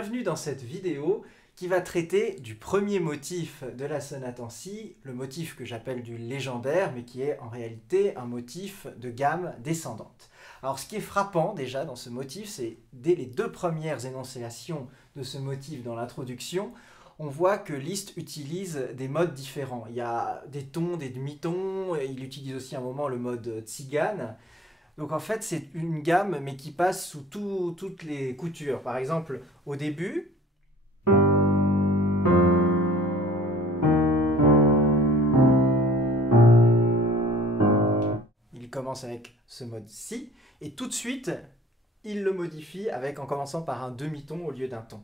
Bienvenue dans cette vidéo qui va traiter du premier motif de la sonate en si, le motif que j'appelle du légendaire, mais qui est en réalité un motif de gamme descendante. Alors ce qui est frappant déjà dans ce motif, c'est dès les deux premières énonciations de ce motif dans l'introduction, on voit que Liszt utilise des modes différents. Il y a des tons, des demi-tons, il utilise aussi à un moment le mode tzigane. Donc en fait, c'est une gamme, mais qui passe sous toutes les coutures. Par exemple, au début, il commence avec ce mode si, et tout de suite, il le modifie en commençant par un demi-ton au lieu d'un ton.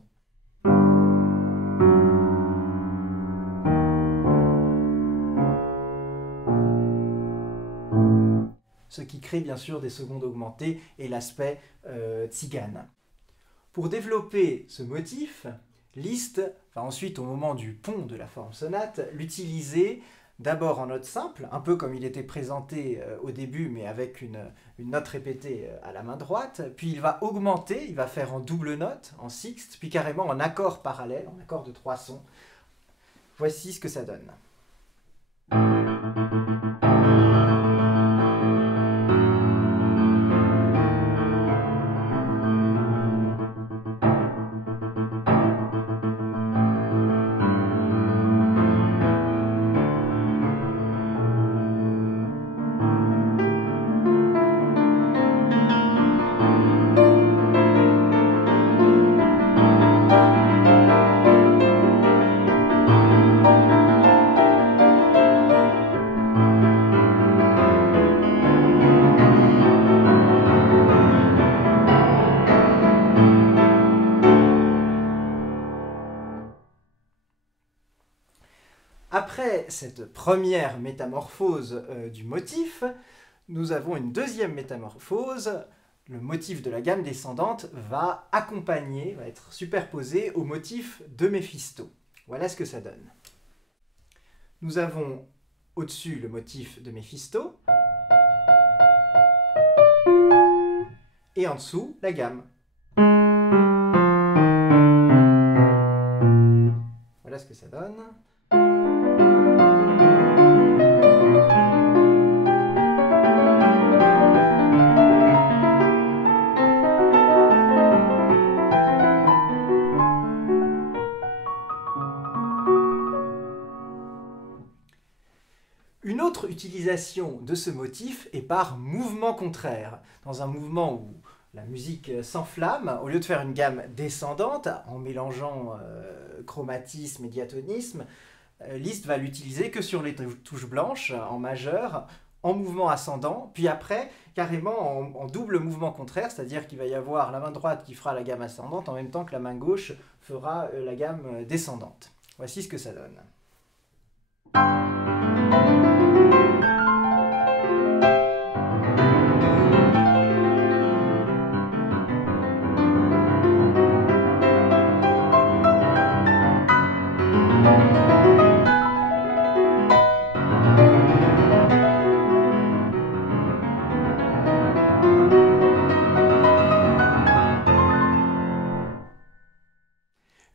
Ce qui crée bien sûr des secondes augmentées et l'aspect tzigane. Pour développer ce motif, Liszt va ensuite, au moment du pont de la forme sonate, l'utiliser d'abord en note simple, un peu comme il était présenté au début, mais avec une note répétée à la main droite, puis il va augmenter, il va faire en double note, en sixte, puis carrément en accord parallèle, en accord de trois sons. Voici ce que ça donne. Après cette première métamorphose du motif, nous avons une deuxième métamorphose. Le motif de la gamme descendante va être superposé au motif de Méphisto. Voilà ce que ça donne. Nous avons au-dessus le motif de Méphisto, et en dessous la gamme. Voilà ce que ça donne. Une autre utilisation de ce motif est par mouvement contraire. Dans un mouvement où la musique s'enflamme, au lieu de faire une gamme descendante, en mélangeant chromatisme et diatonisme, Liszt va l'utiliser que sur les touches blanches, en majeur, en mouvement ascendant, puis après, carrément en double mouvement contraire, c'est-à-dire qu'il va y avoir la main droite qui fera la gamme ascendante, en même temps que la main gauche fera la gamme descendante. Voici ce que ça donne.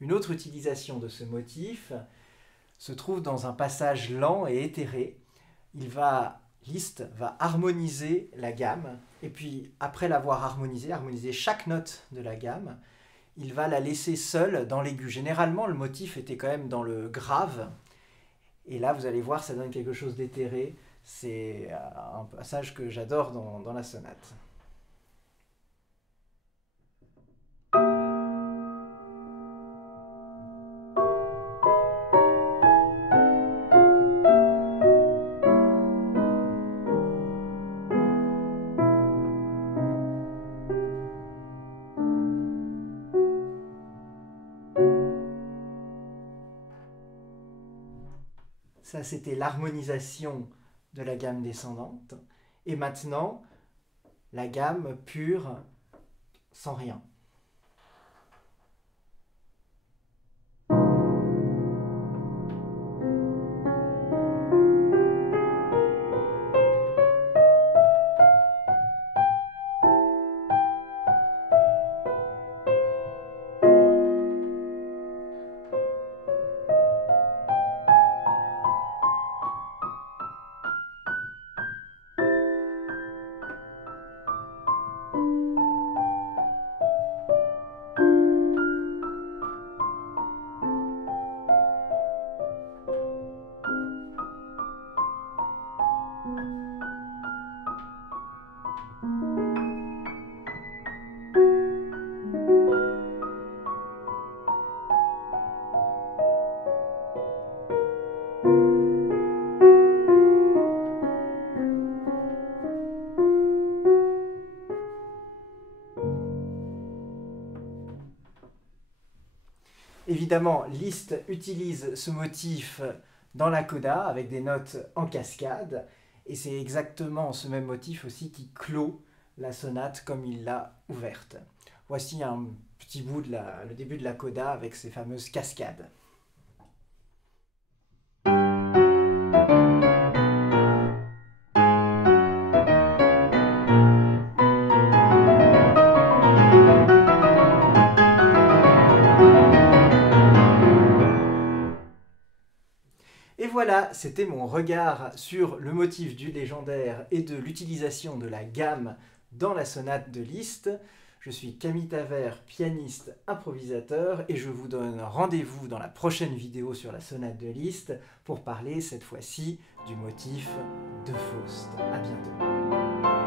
Une autre utilisation de ce motif se trouve dans un passage lent et éthéré. Liszt va harmoniser la gamme, et puis après l'avoir harmonisé chaque note de la gamme, il va la laisser seule dans l'aigu. Généralement, le motif était quand même dans le grave, et là, vous allez voir, ça donne quelque chose d'éthéré. C'est un passage que j'adore dans la sonate. Ça, c'était l'harmonisation de la gamme descendante. Et maintenant, la gamme pure, sans rien. Évidemment, Liszt utilise ce motif dans la coda avec des notes en cascade, et c'est exactement ce même motif aussi qui clôt la sonate comme il l'a ouverte. Voici un petit bout de le début de la coda avec ces fameuses cascades. Et voilà, c'était mon regard sur le motif du légendaire et de l'utilisation de la gamme dans la sonate de Liszt. Je suis Camille Tavert, pianiste, improvisateur, et je vous donne rendez-vous dans la prochaine vidéo sur la sonate de Liszt pour parler cette fois-ci du motif de Faust. À bientôt.